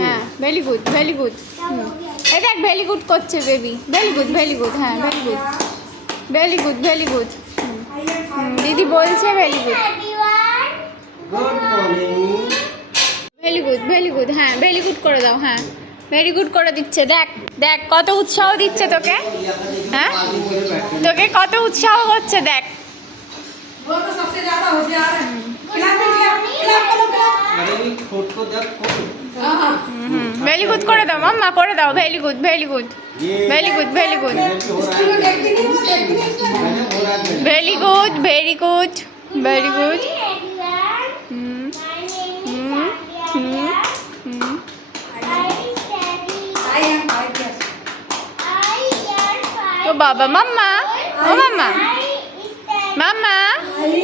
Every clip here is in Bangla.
হ্যাঁ ভেরি গুড ভেরি গুড। এই দেখ ভেরি গুড করছে baby, very good very good. হ্যাঁ very good very good very good. দিদি বলছে very good good morning. Very good very good. হ্যাঁ ভেরি গুড করে দাও। হ্যাঁ ভেরি গুড করে দিচ্ছে। দেখ দেখ কত উৎসাহ দিচ্ছে তোকে। হ্যাঁ তোকে কত উৎসাহ করছে দেখ। वो तो सबसे ज्यादा होशियार है। क्लैप क्लैप क्लैप करो क्लैप। अरे ये फोट को देख फोट। हां ভেরি গুড করে দাও মাম্মা, করে দাও। Very good very good very good very good इसमें देखती नहीं वो देखती नहीं इसमें। हो रहा है। Very good very good very good. I am 5 years. ও বাবা মাম্মা, ও মাম্মা মাম্মা, I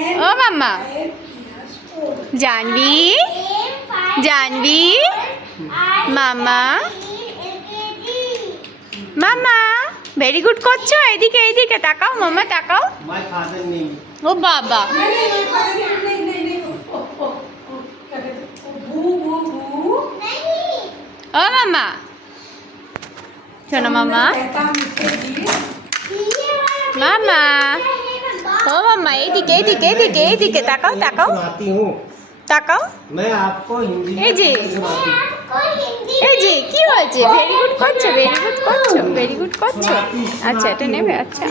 am O mamma 5 years old. জানবি জানবি মাম্মা মাম্মা ভেরি গুড করছো। এদিকে এইদিকে তাকাও মাম্মা তাকাও। My father name. ও বাবা नहीं ओ क्या कहते हैं भू भू भू ও মাম্মা শোনো মাম্মা कहता मुझसे जी মাম্মা ও মাম্মা এইদিকে এইদিকে এইদিকে এইদিকে তাকাও তাকাও सुनाती हूँ। তাকাও। मैं आपको हिंदी এই যে सुनाती हूँ। এই যে কি হয়েছে? ভেরি গুড করছো ভেরি গুড করছো ভেরি গুড করছো। আচ্ছা এটা নেবে। আচ্ছা